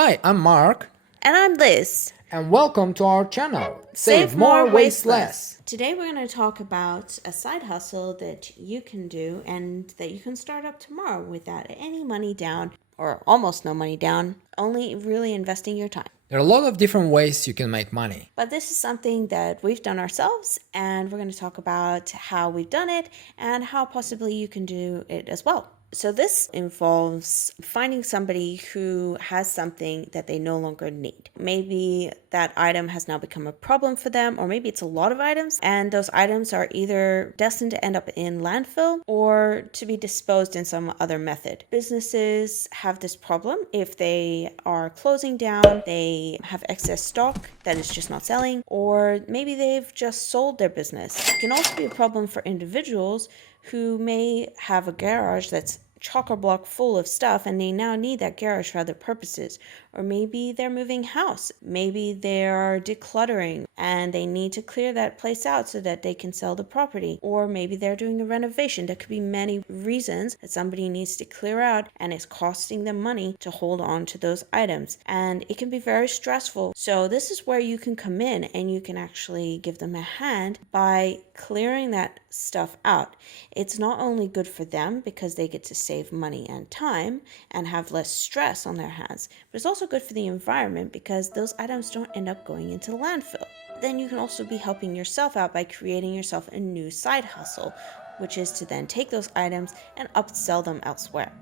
Hi, I'm Mark, And I'm Liz. and welcome to our channel. Save more, waste less. Today we're going to talk about a side hustle that you can do and that you can start up tomorrow without any money down or almost no money down, only really investing your time. There are a lot of different ways you can make money. But this is something that we've done ourselves, and we're going to talk about how we've done it and how possibly you can do it as well. So this involves finding somebody who has something that they no longer need. Maybe that item has now become a problem for them, or maybe it's a lot of items, and those items are either destined to end up in landfill or to be disposed in some other method. Businesses have this problem if they are closing down, they have excess stock that is just not selling, or maybe they've just sold their business. It can also be a problem for individuals who may have a garage that's chock-a-block full of stuff and they now need that garage for other purposes. Or maybe they're moving house. Maybe they're decluttering and they need to clear that place out so that they can sell the property. Or maybe they're doing a renovation. There could be many reasons that somebody needs to clear out and it's costing them money to hold on to those items. And it can be very stressful. So this is where you can come in and you can actually give them a hand by clearing that stuff out. It's not only good for them because they get to save money and time and have less stress on their hands, but it's also good for the environment because those items don't end up going into the landfill. Then you can also be helping yourself out by creating yourself a new side hustle, which is to then take those items and upsell them elsewhere.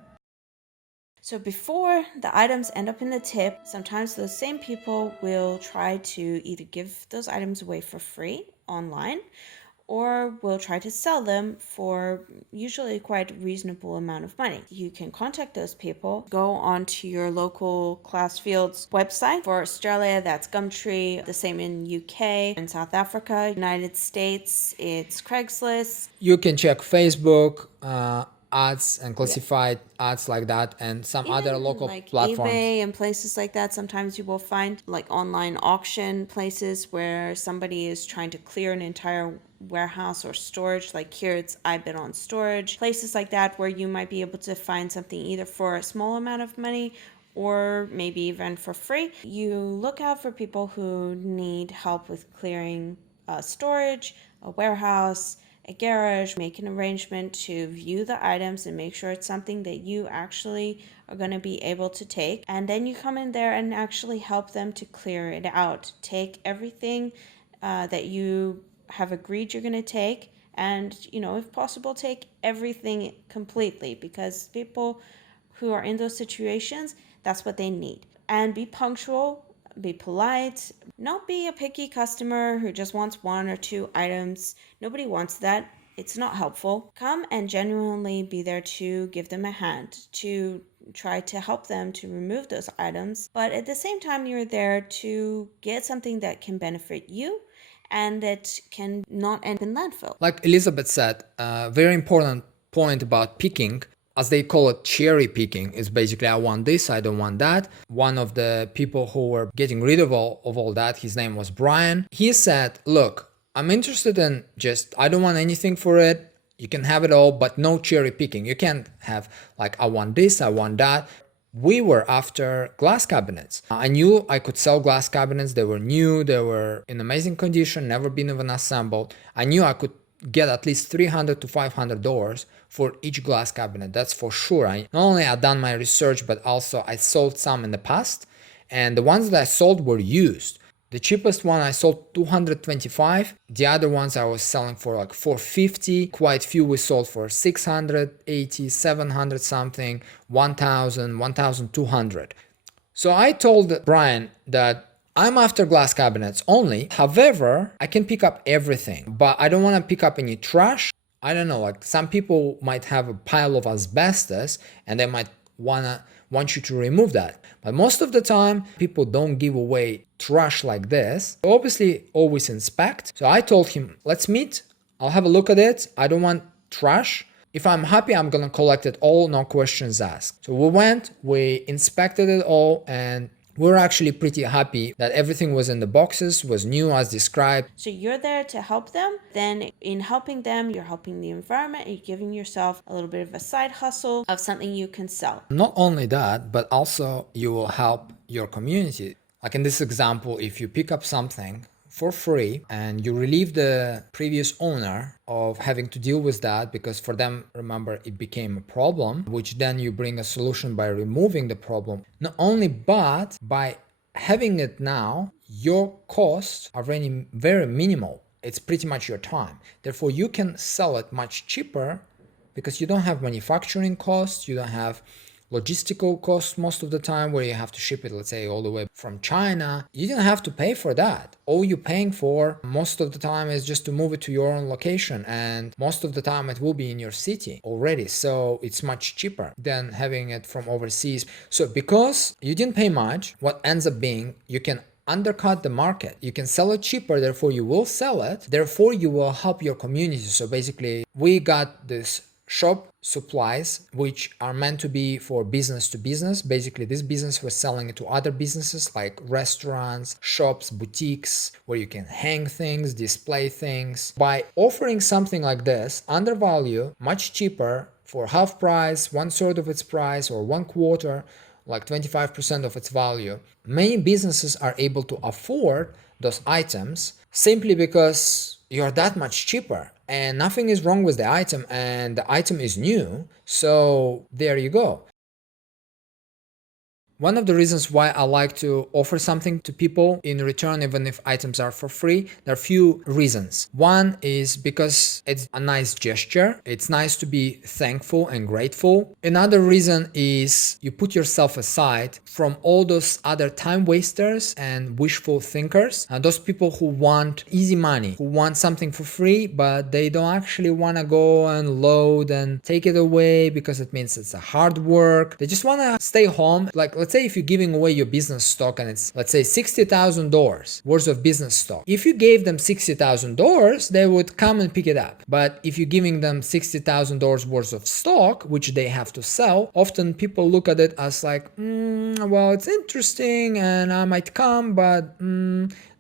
So before the items end up in the tip, sometimes those same people will try to either give those items away for free online, or will try to sell them for usually quite a reasonable amount of money. You can contact those people, go onto your local Glassfield's website. For Australia, that's Gumtree, the same in UK, in South Africa, United States, it's Craigslist. You can check Facebook, ads and classified ads like that, and some Even other local like platforms. eBay and places like that. Sometimes you will find like online auction places where somebody is trying to clear an entire warehouse or storage. Like here it's I bid on storage. Places like that where you might be able to find something either for a small amount of money or maybe even for free. You look out for people who need help with clearing storage, a warehouse, a garage. Make an arrangement to view the items and make sure it's something that you actually are going to be able to take. And then you come in there and actually help them to clear it out. Take everything that you have agreed you're going to take, and if possible, take everything completely, because people who are in those situations, that's what they need. And be punctual, be polite, not be a picky customer who just wants one or two items. Nobody wants that. It's not helpful. Come and genuinely be there to give them a hand, to try to help them to remove those items. But at the same time, you're there to get something that can benefit you and that can not end in landfill. Like Elizabeth said, a very important point about picking, as they call it, cherry picking, is basically I want this, I don't want that. One of the people who were getting rid of all that, his name was Brian. He said, look, I'm interested in I don't want anything for it. You can have it all, but no cherry picking. You can't have like, I want this, I want that. We were after glass cabinets. I knew I could sell glass cabinets. They were new, they were in amazing condition, never been even assembled. I knew I could get at least $300 to $500 for each glass cabinet. That's for sure. Not only I've done my research, but also I sold some in the past, and the ones that I sold were used. The cheapest one I sold $225. The other ones I was selling for like $450. Quite few we sold for $680, $700 something, $1,000, $1,200. So I told Brian that I'm after glass cabinets only. However, I can pick up everything, but I don't want to pick up any trash. I don't know, like some people might have a pile of asbestos and they might want you to remove that. But most of the time, people don't give away trash like this. Obviously, always inspect. So I told him, let's meet. I'll have a look at it. I don't want trash. If I'm happy, I'm gonna collect it all, no questions asked. So we went, we inspected it all, and we're actually pretty happy that everything was in the boxes, was new as described. So you're there to help them. Then in helping them, you're helping the environment. You're giving yourself a little bit of a side hustle of something you can sell. Not only that, but also you will help your community. Like in this example, if you pick up something for free and you relieve the previous owner of having to deal with that, because for them, remember, it became a problem, which then you bring a solution by removing the problem. Not only, but by having it now, your costs are very, very minimal. It's pretty much your time. Therefore, you can sell it much cheaper because you don't have manufacturing costs, you don't have logistical costs most of the time where you have to ship it, let's say, all the way from China. You don't have to pay for that. All you're paying for most of the time is just to move it to your own location, and most of the time it will be in your city already, so it's much cheaper than having it from overseas. So because you didn't pay much, what ends up being, you can undercut the market. You can sell it cheaper, therefore you will sell it, therefore you will help your community. So basically, we got this shop supplies which are meant to be for business to business. Basically, this business was selling it to other businesses like restaurants, shops, boutiques, where you can hang things, display things. By offering something like this under value, much cheaper, for half price, 1/3 of its price, or 1/4, like 25% of its value, many businesses are able to afford those items simply because you're that much cheaper and nothing is wrong with the item and the item is new. So there you go. One of the reasons why I like to offer something to people in return, even if items are for free, there are a few reasons. One is because it's a nice gesture. It's nice to be thankful and grateful. Another reason is you put yourself aside from all those other time wasters and wishful thinkers, and those people who want easy money, who want something for free, but they don't actually want to go and load and take it away because it means it's a hard work. They just want to stay home. Like, let's say if you're giving away your business stock and it's, let's say, $60,000 worth of business stock. If you gave them $60,000, they would come and pick it up. But if you're giving them $60,000 worth of stock, which they have to sell, often people look at it as like, well, it's interesting and I might come, but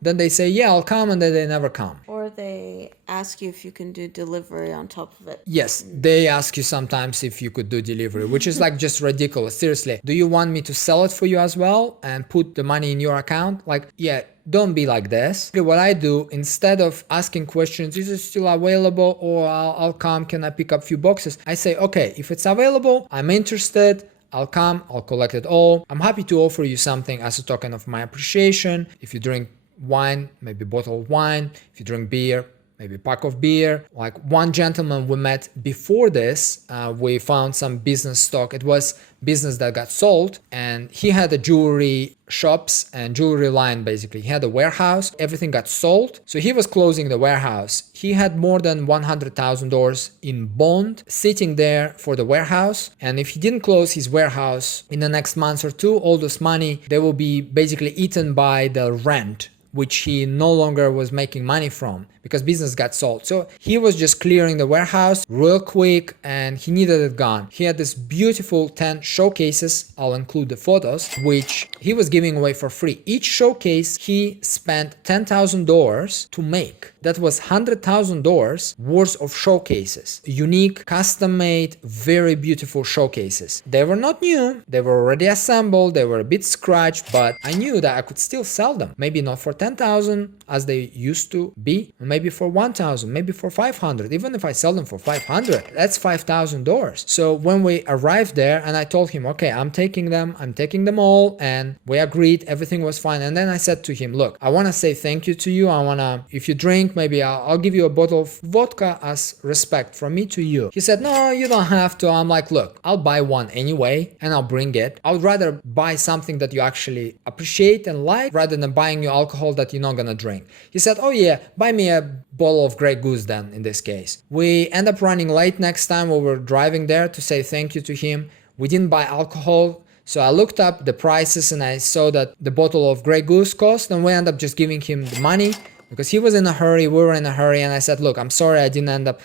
then they say, yeah, I'll come, and then they never come. Or they ask you if you can do delivery on top of it. Yes, they ask you sometimes if you could do delivery, which is like just ridiculous. Seriously, do you want me to sell it for you as well and put the money in your account? Like, yeah, don't be like this. What I do, instead of asking questions, is it still available, or I'll come, can I pick up a few boxes? I say, okay, if it's available, I'm interested. I'll come, I'll collect it all. I'm happy to offer you something as a token of my appreciation. If you drink wine, maybe a bottle of wine. If you drink beer, maybe a pack of beer. Like one gentleman we met before this, we found some business stock. It was business that got sold, and he had a jewelry shops and jewelry line. Basically, he had a warehouse, everything got sold, so he was closing the warehouse. He had more than $100,000 in bond sitting there for the warehouse, and if he didn't close his warehouse in the next month or two, all this money, they will be basically eaten by the rent, which he no longer was making money from because business got sold. So he was just clearing the warehouse real quick and he needed it gone. He had this beautiful 10 showcases, I'll include the photos, which he was giving away for free. Each showcase he spent $10,000 to make. That was $100,000 worth of showcases. Unique, custom-made, very beautiful showcases. They were not new, they were already assembled, they were a bit scratched, but I knew that I could still sell them. Maybe not for 10,000 as they used to be, maybe for 1,000, maybe for 500. Even if I sell them for 500, that's $5,000. So when we arrived there and I told him, okay, I'm taking them all, and we agreed, everything was fine. And then I said to him, look, I want to say thank you to you. I want to, if you drink, maybe I'll give you a bottle of vodka as respect from me to you. He said, no, you don't have to. I'm like, look, I'll buy one anyway and I'll bring it. I would rather buy something that you actually appreciate and like rather than buying you alcohol that you're not gonna drink. He said, oh yeah, buy me a bottle of Grey Goose then in this case. We end up running late next time. We were driving there to say thank you to him. We didn't buy alcohol. So I looked up the prices and I saw that the bottle of Grey Goose cost, and we ended up just giving him the money because he was in a hurry, we were in a hurry, and I said, look, I'm sorry I didn't end up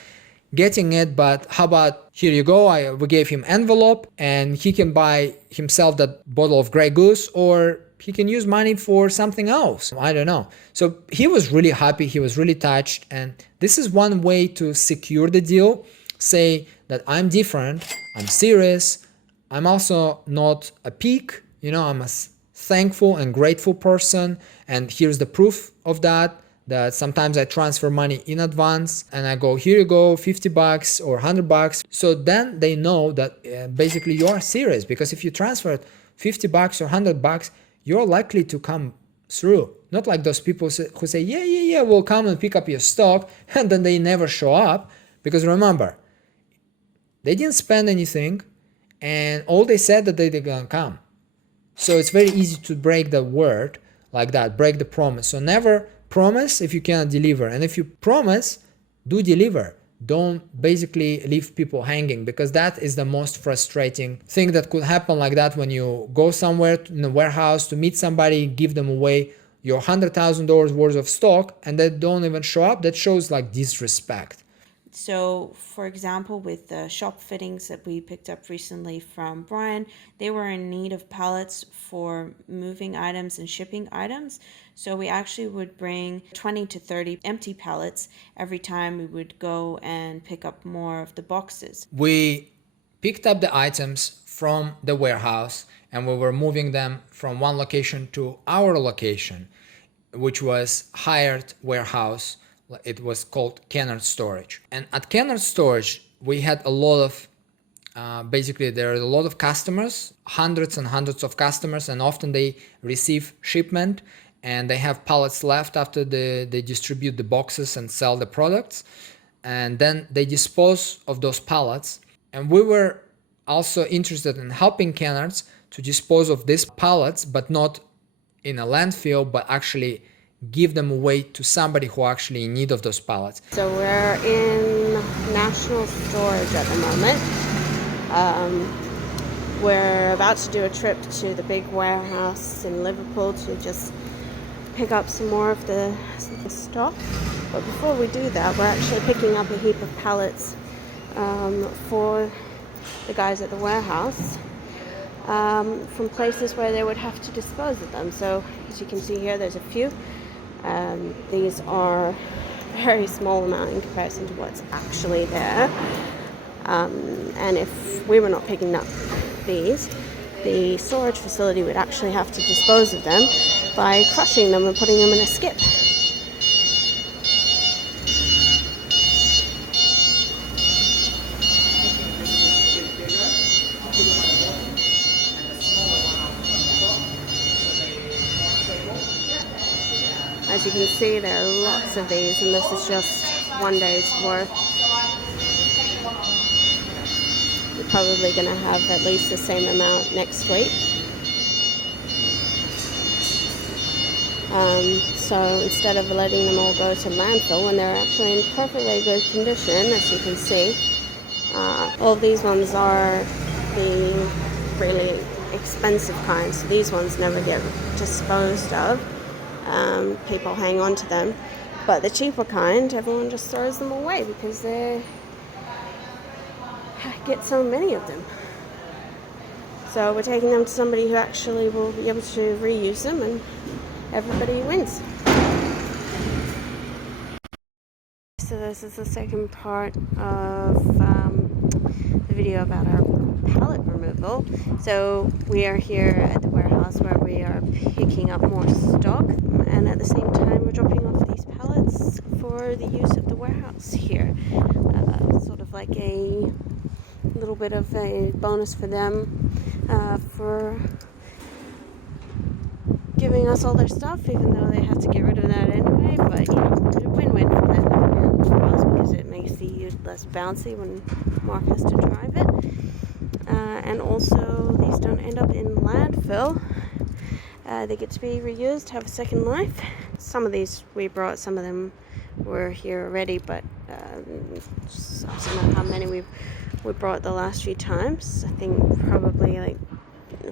getting it, but how about here you go, we gave him envelope and he can buy himself that bottle of Grey Goose, or he can use money for something else. I don't know. So he was really happy, he was really touched, and this is one way to secure the deal. Say that I'm different, I'm serious, I'm also not a pig, I'm a thankful and grateful person, and here's the proof of that sometimes I transfer money in advance and I go, here you go, $50 or $100. So then they know that basically you are serious, because if you transfer $50 or $100, you're likely to come through. Not like those people who say, yeah, we'll come and pick up your stock, and then they never show up. Because remember, they didn't spend anything, and all they said that they're gonna come. So it's very easy to break the word like that, break the promise. So never promise if you cannot deliver. And if you promise, do deliver. Don't basically leave people hanging, because that is the most frustrating thing that could happen like that when you go somewhere in a warehouse to meet somebody, give them away your $100,000 worth of stock, and they don't even show up. That shows like disrespect. So, for example, with the shop fittings that we picked up recently from Brian, they were in need of pallets for moving items and shipping items. So we actually would bring 20 to 30 empty pallets every time we would go and pick up more of the boxes. We picked up the items from the warehouse and we were moving them from one location to our location, which was hired warehouse. It was called Kennard Storage. And at Kennard Storage, we had a lot of, basically there are a lot of customers, hundreds and hundreds of customers, and often they receive shipment and they have pallets left after they distribute the boxes and sell the products. And then they dispose of those pallets. And we were also interested in helping Kennards to dispose of these pallets, but not in a landfill, but actually give them away to somebody who are actually in need of those pallets. So we're in National Storage at the moment. We're about to do a trip to the big warehouse in Liverpool to just pick up some more of the stock. But before we do that, we're actually picking up a heap of pallets for the guys at the warehouse from places where they would have to dispose of them. So as you can see here, there's a few. These are a very small amount in comparison to what's actually there. And if we were not picking up these, the storage facility would actually have to dispose of them by crushing them and putting them in a skip. As you can see, there are lots of these, and this is just one day's worth. We're probably going to have at least the same amount next week. So instead of letting them all go to landfill when they're actually in perfectly good condition, as you can see, all of these ones are the really expensive kinds. So these ones never get disposed of. People hang on to them, but the cheaper kind, everyone just throws them away because they get so many of them. So we're taking them to somebody who actually will be able to reuse them, and everybody wins. So this is the second part of the video about our pallet removal. So we are here at the warehouse where we are picking up more stock, and at the same time we're dropping off these pallets for the use of the warehouse here. Sort of like a little bit of a bonus for them for giving us all their stuff, even though they have to get rid of that anyway. But you know, it's a win-win for them and for us, because it makes the ute less bouncy when Mark has to drive it. And also, these don't end up in landfill. They get to be reused, have a second life. Some of these we brought, some of them were here already, but I don't know how many we brought the last few times. I think probably like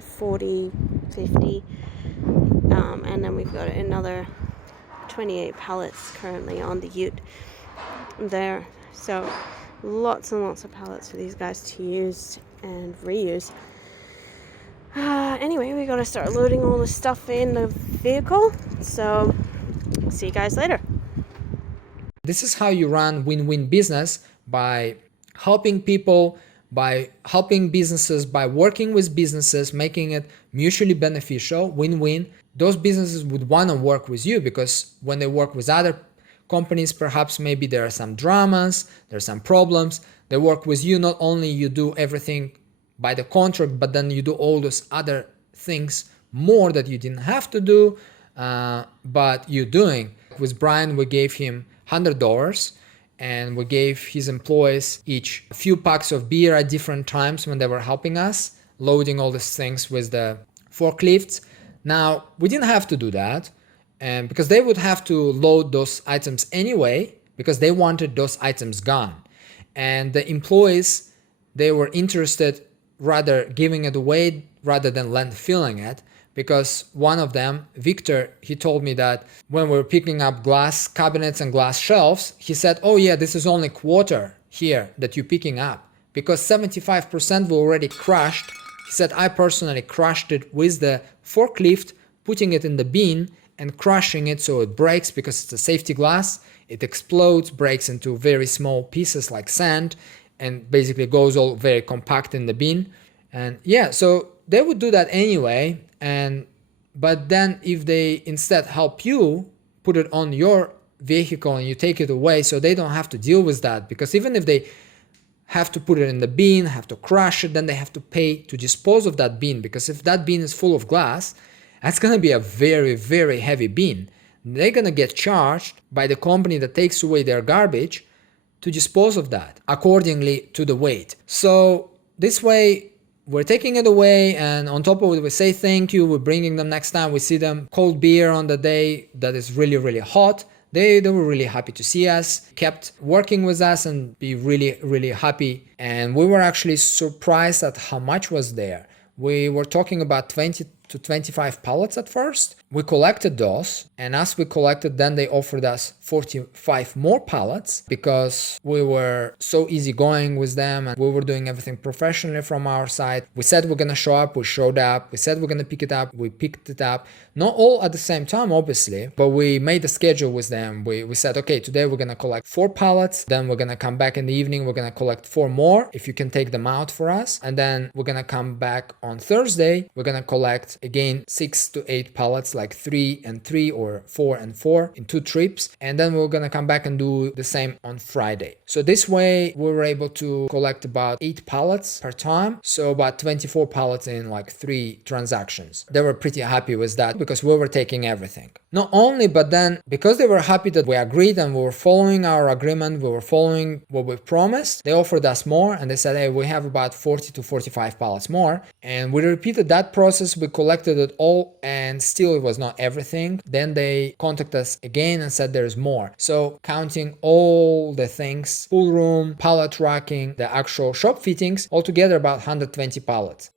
40, 50. And then we've got another 28 pallets currently on the ute there. So lots and lots of pallets for these guys to use and reuse. Anyway, we gotta start loading all the stuff in the vehicle. So, see you guys later. This is how you run win-win business, by helping people, by helping businesses, by working with businesses, making it mutually beneficial, win-win. Those businesses would want to work with you because when they work with other companies, perhaps maybe there are some dramas, there are some problems. They work with you, not only you do everything by the contract, but then you do all those other things more that you didn't have to do, but you're doing. With Brian, we gave him $100 and we gave his employees each a few packs of beer at different times when they were helping us, loading all these things with the forklifts. Now, we didn't have to do that, and because they would have to load those items anyway, because they wanted those items gone. And the employees, they were interested rather giving it away rather than landfilling it, because one of them, Victor, he told me that when we were picking up glass cabinets and glass shelves, he said, oh yeah, this is only quarter here that you're picking up, because 75% were already crushed. He said, I personally crushed it with the forklift, putting it in the bin and crushing it so it breaks, because it's a safety glass. It explodes, breaks into very small pieces like sand, and basically goes all very compact in the bin. And yeah, so they would do that anyway. But then if they instead help you put it on your vehicle and you take it away, so they don't have to deal with that, because even if they have to put it in the bin, have to crush it, then they have to pay to dispose of that bin, because if that bin is full of glass, that's going to be a very, very heavy bin. They're going to get charged by the company that takes away their garbage to dispose of that accordingly to the weight. So this way we're taking it away, and on top of it we say thank you, we're bringing them next time we see them cold beer on the day that is really, really hot. They were really happy to see us, kept working with us and be really, really happy. And we were actually surprised at how much was there. We were talking about 20 to 25 pallets at first. We collected those, and as we collected, then they offered us 45 more pallets, because we were so easygoing with them and we were doing everything professionally from our side. We said we're gonna show up, we showed up. We said we're gonna pick it up, we picked it up. Not all at the same time, obviously, but we made a schedule with them. We said, okay, today we're gonna collect 4 pallets, then we're gonna come back in the evening, we're gonna collect 4 more, if you can take them out for us. And then we're gonna come back on Thursday, we're gonna collect again 6 to 8 pallets, like 3 and 3 or 4 and 4 in 2 trips, and then we're gonna come back and do the same on Friday. So this way we were able to collect about 8 pallets per time, so about 24 pallets in like 3 transactions. They were pretty happy with that because we were taking everything. Not only, but then because they were happy that we agreed and we were following our agreement, we were following what we promised, they offered us more, and they said, hey, we have about 40 to 45 pallets more. And we repeated that process, we collected it all, and still it was not everything. Then they contacted us again and said there's more. So counting all the things, pool room, pallet racking, the actual shop fittings, altogether about 120 pallets.